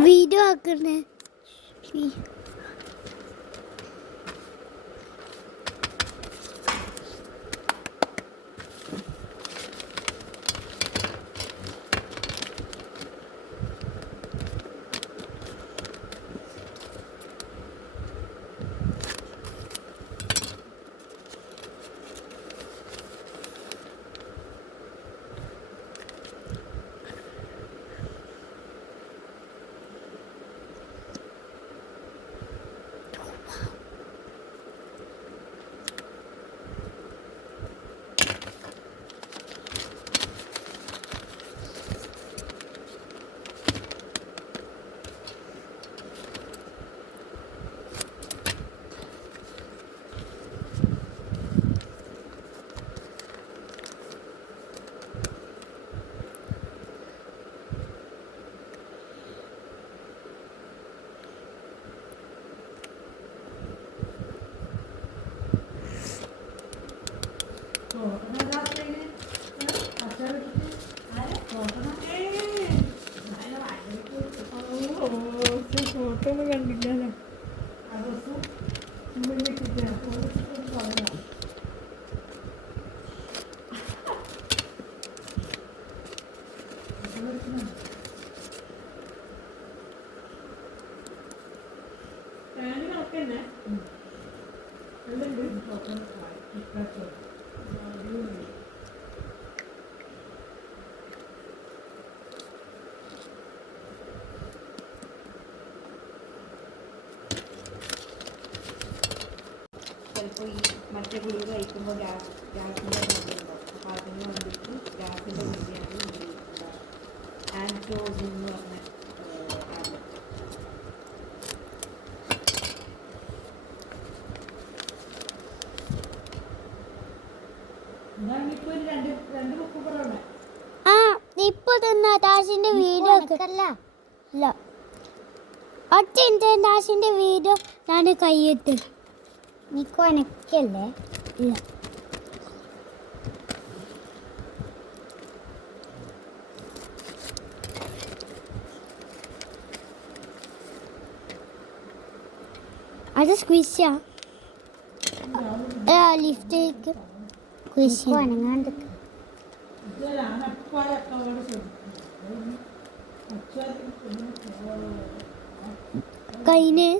Video ആക്കണേ. Photo ഒന്നും കണ്ടില്ലല്ലോ. ചിലപ്പോൾ ഈ മറ്റേ ഗുളിക കഴിക്കുമ്പോൾ ഗ്യാസിൻ്റെ ഉണ്ടാവും. അപ്പോൾ അതിന് വേണ്ടിയിട്ട് ഗ്യാസിൻ്റെ ഗുളികയാണ് ഉപയോഗിക്കുക. ആൻറ്റോസിൻ എന്ന് പറഞ്ഞ ആ ഇപ്പൊ തന്നെ ദാസിന്റെ വീഡിയോ ഇല്ല ഒറ്റ ദാസിന്റെ വീഡിയോ ഞാൻ കൈയിട്ട് നിക്കോ അനക്കല്ലേ ഇല്ല അത് സ്ക്വീസ് ലിഫ്റ്റേക്ക് സ്ക്വീസ് അനങ്ങാണ്ട് കൈന്